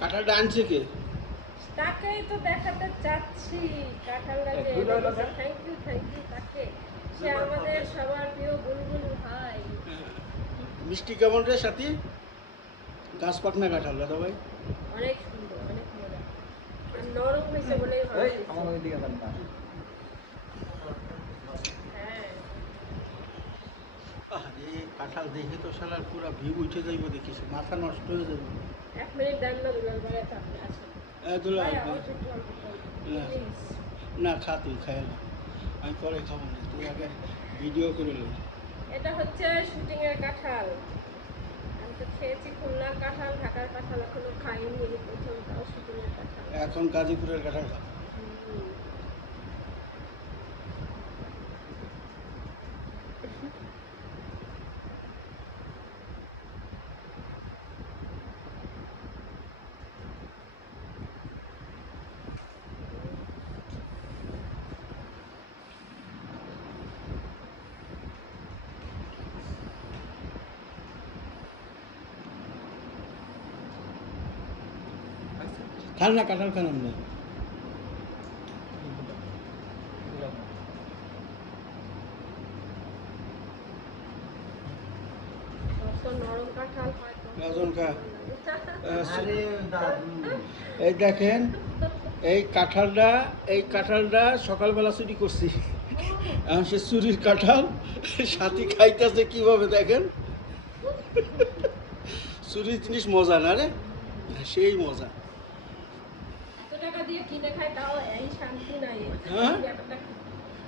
কাঁঠালটা আনছে কে? তাকেই তো দেখাতে চাচ্ছি কাঁঠালটা যে থ্যাংক ইউ তাকে। সে আমাদের সবার প্রিয় বুলবুল ভাই। মিষ্টি কেমন রে সাথী? গাছ পাকনা কাঁঠাল দাদা ভাই। অনেক সুন্দর, অনেক মজা। আর নরম হয়েছে বলেই ভালো হয়েছে। আমার ওইদিকে যান না। হ্যাঁ, আরে কাঁঠাল দেখে তো শালার পুরা ভিউ উঠে যাইব, দেখিস মাথা নষ্ট হয়ে যাবে। 1 মিনিট দেন না দুলাল ভাই, এত আপনি আসেন। দুলা ভাই অল্প একটু, না প্লিজ। না, খা তুই, খাই না, আমি পরে খাবো না, তুই আগে ভিডিও করে নে। এটা হচ্ছে শুটিং এর কাঁঠাল। আমি তো খেয়েছি খুলনার কাঁঠাল, ঢাকার কাঁঠাল এখনো খাইনি, এই প্রথম তাও শুটিং এর কাঁঠাল। এখন গাজীপুরের কাঁঠাল খা। হুম। খান না, কাঁঠাল খান আপনি। অত নরম কাঁঠাল হয়তো গাজন খা। আরে দাদু, এই দেখেন, এই কাঁঠালটা সকালবেলা চুরি করছি। এখন সে চুরির কাঁঠাল সাথী খাইতেছে কিভাবে দেখেন। চুরির জিনিস মজা না রে, সেই মজা। এত টাকা দিয়ে কিনে খাই তাও এই শান্তি নাই। হ্যাঁ?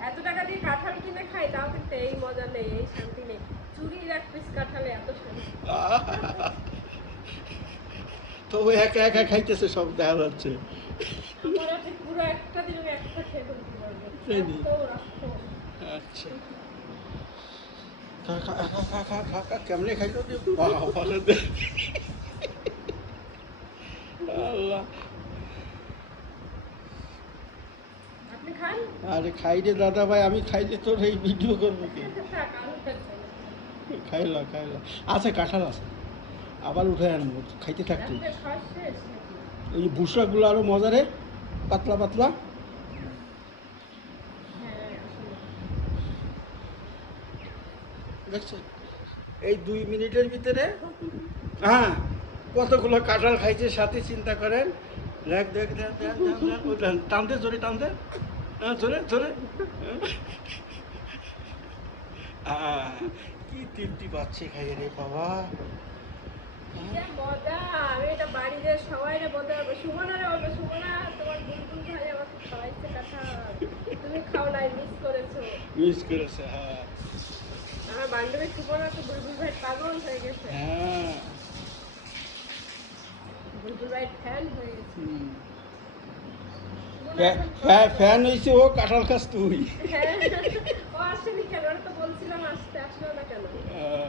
এত টাকা দিয়ে কাঁঠাল কিনে খাই তাও কিন্তু এই মজা নেই, এই শান্তি নেই। চুরির এক পিস কাঁঠালে এত শান্তি। তো ও একা একা খাইতেছে, সব দেখা যাচ্ছে। আমার আছে পুরো একটা দিন আমি একটা খেয়ে ফেলতে পারবো। তাই নি? এত রাখো। আচ্ছা, খা খা খা খা খা খা খা, কেমনে খাইলো যে বাবা রে। আল্লাহ, আপনি খান? আরে খাই রে দাদা ভাই, আমি খাইলে তোর এই ভিডিও করবো কি? থাক, আমি খাচ্ছি। খাইলা খাইলা, আছে কাঁঠাল আছে, আবার উঠে আনবো, খাইতে থাকতে। আপনার খাওয়া শেষ নাকি? ওই বুসরাগুলো আরো মজা রে, পাতলা পাতলা। হ্যাঁ, আসলে। দেখছেন, এই 2 মিনিটের ভিতরে হ্যাঁ কতগুলো কাঁঠাল খাইছে সাথে, চিন্তা করেন। দেখ দেখ দেখ দেখ দেখ দেখ, ওই দেখ, টানতে জোরে টানতে, হ্যাঁ জোরে জোরে। কি তৃপ্তি পাচ্ছে খাইয়ে রে বাবা। কি যে মজা! আমি এটা বাড়িতে সবাইরে বলতে পারবো। সুমনারে বলবো, সুমনা তোমার বুলবুল ভাই আমাকে খাওয়াইছে কাঁঠাল। তুমি খাও নাই, মিস করেছো। মিস করেছে, হ্যাঁ আমার বান্ধবী সুমনা তো বুলবুল ভাই পাগল হয়ে গেছে। হ্যাঁ। বুলবুল ভাই ফ্যান হয়ে গেছে। হুম। সুমনা এখন কত- ফ্যান হয়েছে ও, কাঁঠাল খাস তুই। হ্যাঁ, ও আসেনি কেন? ওরা তো বলছিলাম আসতে, আসলো না কেন? আহ,